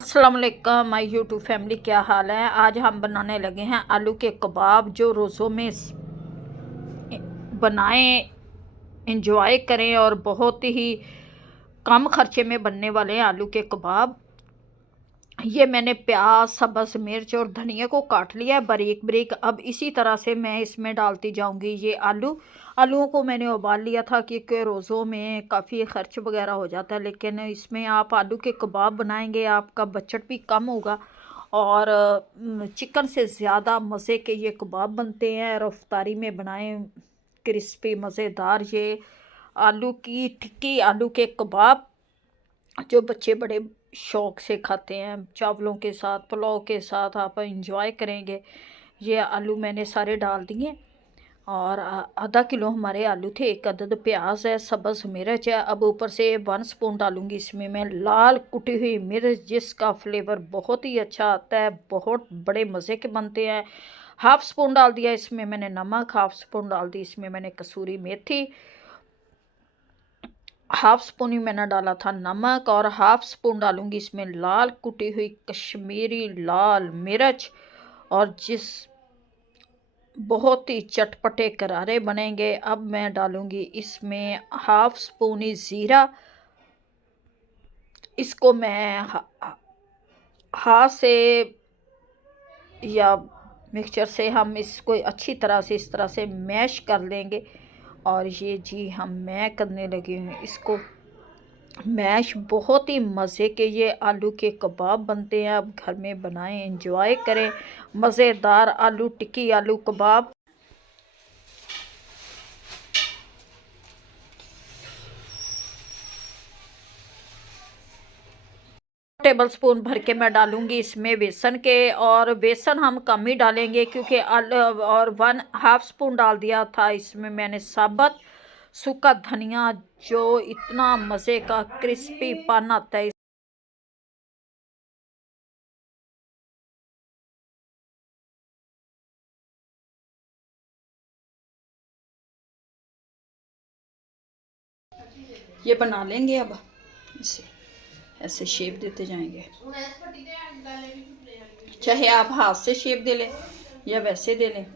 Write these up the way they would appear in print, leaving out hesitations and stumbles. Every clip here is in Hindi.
अस्सलाम वालेकुम माय यूट्यूब फैमिली, क्या हाल है। आज हम बनाने लगे हैं आलू के कबाब, जो रोज़ों में बनाएं, इंजॉय करें और बहुत ही कम खर्चे में बनने वाले हैं आलू के कबाब। ये मैंने प्याज, सब्ज़ मिर्च और धनिया को काट लिया है बारीक बारीक। अब इसी तरह से मैं इसमें डालती जाऊंगी ये आलूओं को मैंने उबाल लिया था, क्योंकि रोज़ों में काफ़ी ख़र्च वगैरह हो जाता है, लेकिन इसमें आप आलू के कबाब बनाएंगे, आपका बजट भी कम होगा और चिकन से ज़्यादा मज़े के ये कबाब बनते हैं। रफ्तारी में बनाएं, क्रिस्पी मज़ेदार ये आलू की टिक्की, आलू के कबाब, जो बच्चे बड़े शौक़ से खाते हैं। चावलों के साथ, पुलाव के साथ आप इंजॉय करेंगे। ये आलू मैंने सारे डाल दिए और आधा किलो हमारे आलू थे। एक अदद प्याज है, सब्ज़ मिर्च है। अब ऊपर से 1 स्पून डालूंगी इसमें मैं लाल कुटी हुई मिर्च, जिसका फ्लेवर बहुत ही अच्छा आता है, बहुत बड़े मज़े के बनते हैं। 1/2 स्पून डाल दिया इसमें मैंने नमक, 1/2 स्पून डाल दी इसमें मैंने कसूरी मेथी, 1/2 स्पून ही मैंने डाला था नमक, और 1/2 स्पून डालूंगी इसमें लाल कुटी हुई कश्मीरी लाल मिर्च। और जिस बहुत ही चटपटे करारे बनेंगे। अब मैं डालूंगी इसमें 1/2 स्पून ही ज़ीरा। इसको मैं हाथ से या मिक्सचर से हम इसको अच्छी तरह से इस तरह से मैश कर लेंगे। और ये जी हम मैं करने लगी हूँ इसको मैश। बहुत ही मज़े के ये आलू के कबाब बनते हैं। आप घर में बनाएं, एंजॉय करें मज़ेदार आलू टिक्की, आलू कबाब। टेबल स्पून भर के मैं डालूंगी इसमें बेसन के, और बेसन हम कम ही डालेंगे क्योंकि और 1/2 स्पून डाल दिया था इसमें मैंने साबुत सूखा धनिया, जो इतना मज़े का क्रिस्पी पन आता है। ये बना लेंगे अब इसे ऐसे शेप देते जाएंगे। चाहे आप हाथ से शेप दे लें या वैसे दे लें।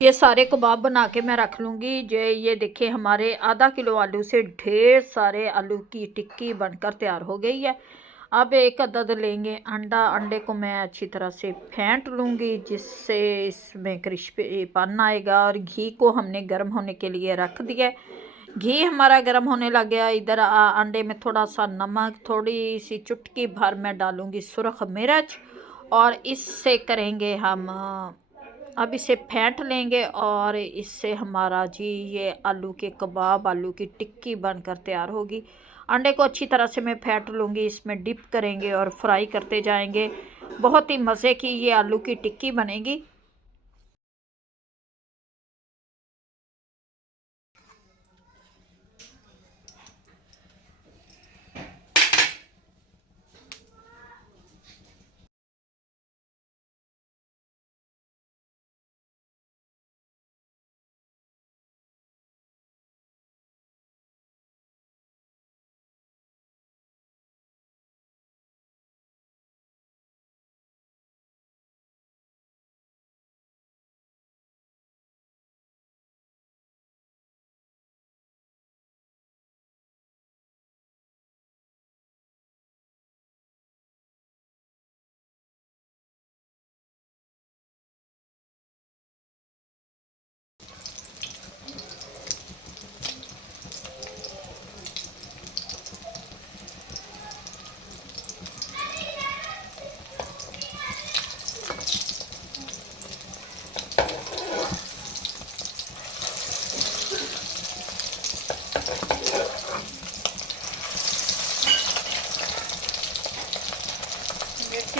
ये सारे कबाब बना के मैं रख लूँगी। जो ये देखिए हमारे आधा किलो आलू से ढेर सारे आलू की टिक्की बनकर तैयार हो गई है। अब एक अदद लेंगे अंडा। अंडे को मैं अच्छी तरह से फेंट लूँगी, जिससे इसमें क्रिस्पीपन आएगा। और घी को हमने गर्म होने के लिए रख दिया है। घी हमारा गर्म होने लग गया। इधर अंडे में थोड़ा सा नमक, थोड़ी सी चुटकी भर मैं डालूँगी सुरख मिर्च, और इससे करेंगे हम अब इसे फेंट लेंगे। और इससे हमारा जी ये आलू के कबाब, आलू की टिक्की बनकर तैयार होगी। अंडे को अच्छी तरह से मैं फेंट लूँगी, इसमें डिप करेंगे और फ्राई करते जाएंगे। बहुत ही मज़े की ये आलू की टिक्की बनेगी।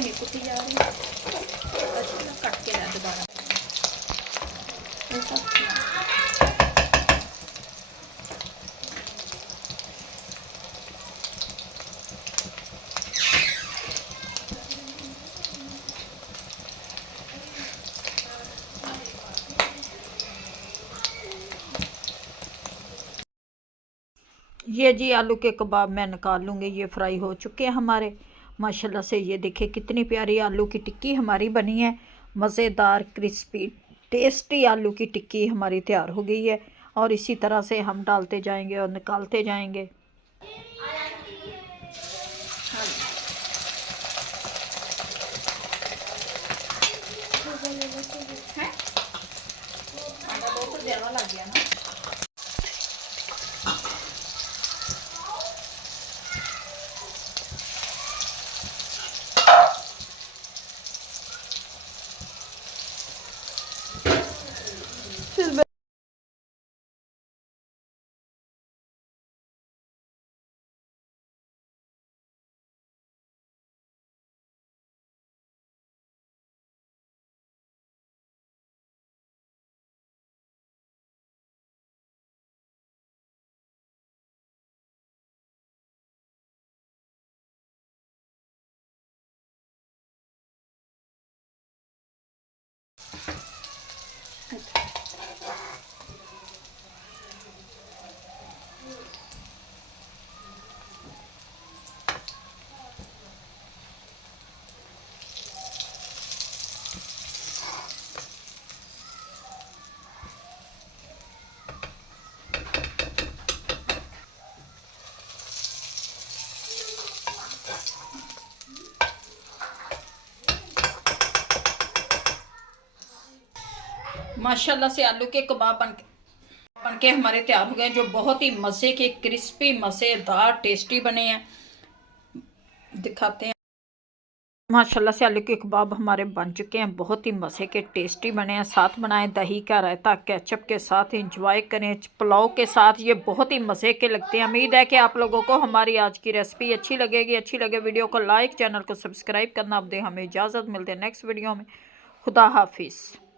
से नहीं कुटी जा रही, अच्छा मैं कट के ला दोबारा ये जी आलू के कबाब मैं निकाल लूँगी। ये फ्राई हो चुके हैं हमारे माशाल्लाह से। ये देखिए कितनी प्यारी आलू की टिक्की हमारी बनी है, मज़ेदार क्रिस्पी टेस्टी आलू की टिक्की हमारी तैयार हो गई है। और इसी तरह से हम डालते जाएंगे और निकालते जाएंगे। लग गया ना। माशाल्लाह से आलू के कबाब बनके हमारे तैयार हो गए, जो बहुत ही मज़े के क्रिस्पी मज़ेदार टेस्टी बने हैं। दिखाते हैं। माशाल्लाह से आलू के कबाब हमारे बन चुके हैं, बहुत ही मज़े के टेस्टी बने हैं। साथ बनाएं दही का रायता केचप के साथ, इंजॉय करें पुलाव के साथ। ये बहुत ही मज़े के लगते हैं। उम्मीद है कि आप लोगों को हमारी आज की रेसिपी अच्छी लगेगी। अच्छी लगे वीडियो को लाइक, चैनल को सब्सक्राइब करना। अब दे हमें इजाज़त, मिलते हैं नेक्स्ट वीडियो में। खुदा हाफिज़।